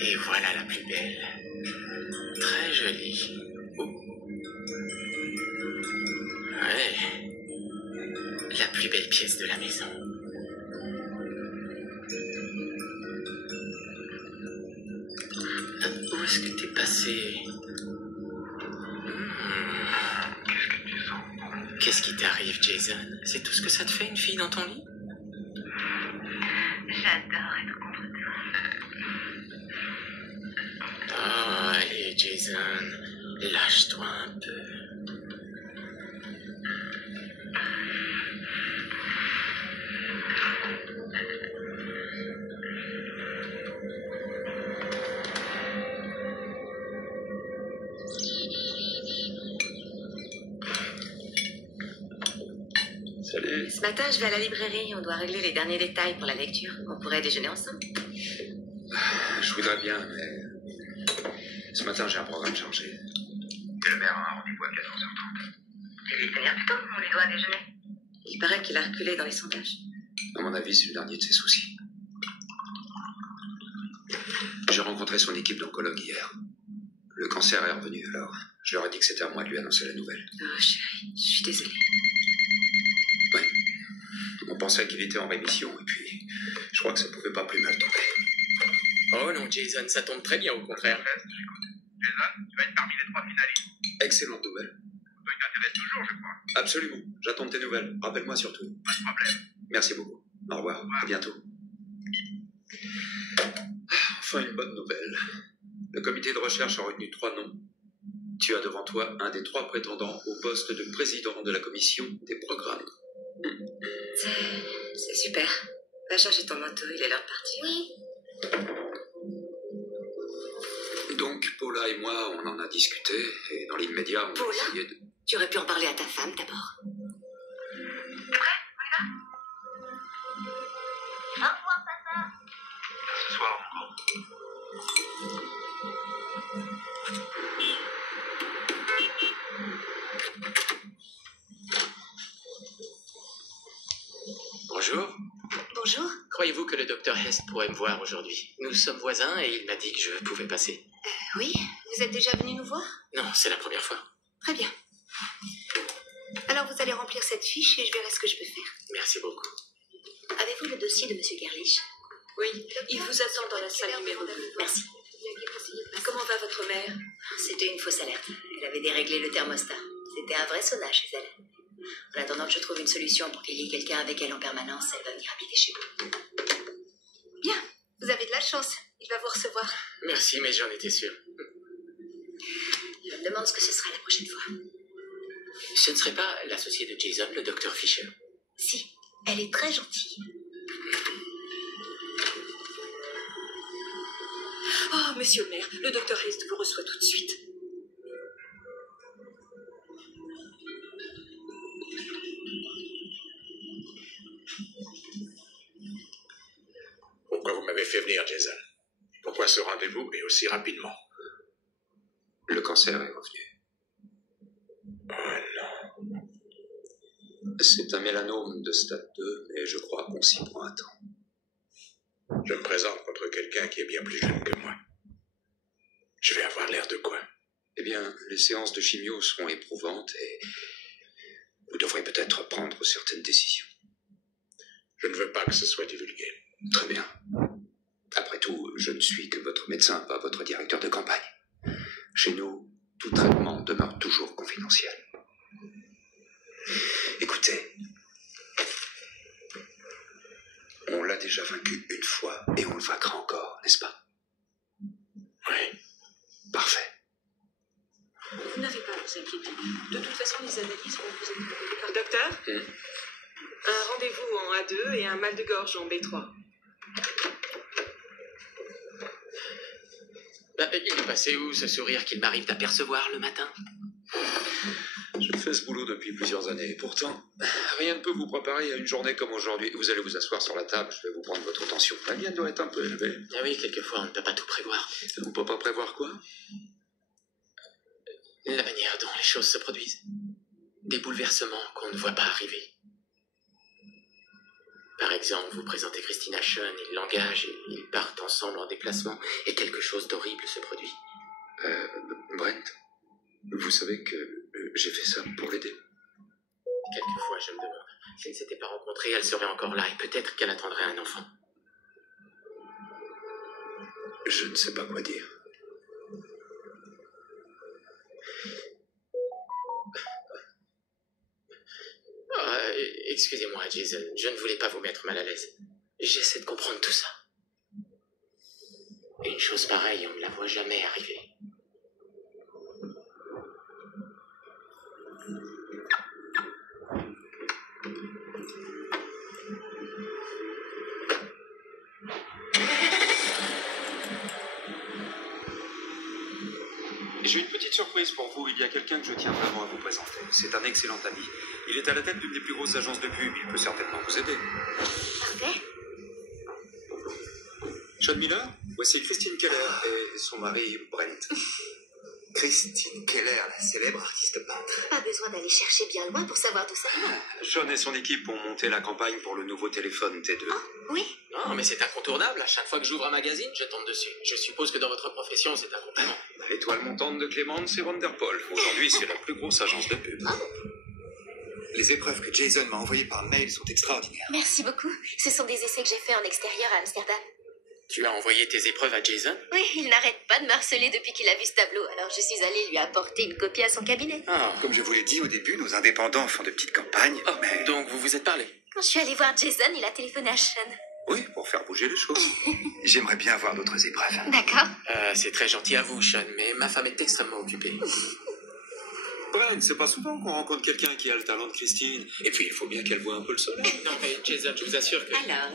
Et voilà la plus belle. Très jolie. Oh. Ouais. La plus belle pièce de la maison. Où est-ce que t'es passé? Qu'est-ce que tu sens bon? Qu'est-ce qui t'arrive, Jason? C'est tout ce que ça te fait, une fille dans ton lit? J'adore être contre toi. Oh, allez, Jason. Lâche-toi un peu. Salut. Ce matin, je vais à la librairie. On doit régler les derniers détails pour la lecture. On pourrait déjeuner ensemble. Je voudrais bien, mais ce matin j'ai un programme chargé. Le maire a un rendez-vous à 14h30. Tu lui venir plus tôt, on lui doit déjeuner. Il paraît qu'il a reculé dans les sondages. À mon avis, c'est le dernier de ses soucis. J'ai rencontré son équipe d'oncologue hier. Le cancer est revenu, alors je leur ai dit que c'était à moi de lui annoncer la nouvelle. Oh, chérie, je suis désolée. Ouais. On pensait qu'il était en rémission, et puis je crois que ça pouvait pas plus mal tomber. Oh non, Jason, ça tombe très bien, au contraire. Jason, tu vas être parmi les 3 finalistes. Excellente nouvelle. Toi, il t'intéresse toujours, je crois. Absolument. J'attends tes nouvelles. Rappelle-moi surtout. Pas de problème. Merci beaucoup. Au revoir. À bientôt. Enfin, une bonne nouvelle. Le comité de recherche a retenu 3 noms. Tu as devant toi un des 3 prétendants au poste de président de la commission des programmes. C'est super. Va chercher ton manteau, il est l'heure de partir. Oui. Donc, Paula et moi, on en a discuté, et dans l'immédiat, on a Paula? essayé de... Tu aurais pu en parler à ta femme d'abord. C'est prêt? On y va? Au revoir, papa. À ce soir, mon grand. Bonjour. Bonjour. Croyez-vous que le docteur Hest pourrait me voir aujourd'hui? Nous sommes voisins et il m'a dit que je pouvais passer. Oui, vous êtes déjà venu nous voir? Non, c'est la première fois. Très bien. Alors vous allez remplir cette fiche et je verrai ce que je peux faire. Merci beaucoup. Avez-vous le dossier de Monsieur Gerlich? Oui, il vous attend dans la salle numéro 2. Merci. Comment va votre mère? C'était une fausse alerte. Elle avait déréglé le thermostat. C'était un vrai sauna chez elle. En attendant que je trouve une solution pour qu'il y ait quelqu'un avec elle en permanence, elle va venir habiter chez vous. Bien, vous avez de la chance. Il va vous recevoir. Merci, mais j'en étais sûr. Je me demande ce que ce sera la prochaine fois. Ce ne serait pas l'associé de Jason, le docteur Fisher? Si, elle est très gentille. Oh, monsieur le maire, le docteur Hest vous reçoit tout de suite. Pourquoi vous m'avez fait venir, Jason? Pourquoi ce rendez-vous et aussi rapidement? Le cancer est revenu. Oh non. C'est un mélanome de stade 2, mais je crois qu'on s'y prend à temps. Je me présente contre quelqu'un qui est bien plus jeune que moi. Je vais avoir l'air de quoi? Eh bien, les séances de chimio seront éprouvantes et vous devrez peut-être prendre certaines décisions. Je ne veux pas que ce soit divulgué. Très bien. Après tout, je ne suis que votre médecin, pas votre directeur de campagne. Chez nous, tout traitement demeure toujours confidentiel. Écoutez, on l'a déjà vaincu une fois et on le vaincra encore, n'est-ce pas? Oui. Parfait. Vous n'avez pas à vous inquiéter. De toute façon, les analyses vont vous être proposées par docteur. Un rendez-vous en A2 et un mal de gorge en B3. Il est passé où, ce sourire qu'il m'arrive d'apercevoir le matin? Je fais ce boulot depuis plusieurs années. Et pourtant, rien ne peut vous préparer à une journée comme aujourd'hui. Vous allez vous asseoir sur la table, je vais vous prendre votre tension. La mienne doit être un peu élevée. Ah oui, quelquefois, on ne peut pas tout prévoir. On ne peut pas prévoir quoi? La manière dont les choses se produisent. Des bouleversements qu'on ne voit pas arriver. Par exemple, vous présentez Christine à Sean, il l'engage et ils partent ensemble en déplacement et quelque chose d'horrible se produit. Brent, vous savez que j'ai fait ça pour l'aider. Quelquefois, je me demande, s'ils ne s'étaient pas rencontrés, elle serait encore là et peut-être qu'elle attendrait un enfant. Je ne sais pas quoi dire. Excusez-moi, Jason, je ne voulais pas vous mettre mal à l'aise. J'essaie de comprendre tout ça. Une chose pareille, on ne la voit jamais arriver. J'ai une petite surprise pour vous. Il y a quelqu'un que je tiens vraiment à vous présenter. C'est un excellent ami. Il est à la tête d'une des plus grosses agences de pub. Il peut certainement vous aider. Parfait. Sean Miller, voici Christine Keller et son mari Brent. Christine Keller, la célèbre artiste peintre. Pas besoin d'aller chercher bien loin pour savoir d'où ça vient. Sean et son équipe ont monté la campagne pour le nouveau téléphone T2. Oui. Non, mais c'est incontournable. À chaque fois que j'ouvre un magazine, je tombe dessus. Je suppose que dans votre profession, c'est un compliment. L'étoile montante de Clément, c'est Vanderpool. Aujourd'hui, c'est la plus grosse agence de pub. Les épreuves que Jason m'a envoyées par mail sont extraordinaires. Merci beaucoup. Ce sont des essais que j'ai faits en extérieur à Amsterdam. Tu as envoyé tes épreuves à Jason? Oui, il n'arrête pas de me harceler depuis qu'il a vu ce tableau. Alors je suis allée lui apporter une copie à son cabinet. Comme je vous l'ai dit au début, nos indépendants font de petites campagnes, mais... Donc vous vous êtes parlé? Quand je suis allée voir Jason, il a téléphoné à Sean. Oui, pour faire bouger les choses. J'aimerais bien avoir d'autres épreuves. D'accord. C'est très gentil à vous, Sean, mais ma femme est extrêmement occupée. Brent, c'est pas souvent qu'on rencontre quelqu'un qui a le talent de Christine. Et puis, il faut bien qu'elle voie un peu le soleil. Non, mais Jason, je vous assure que... Alors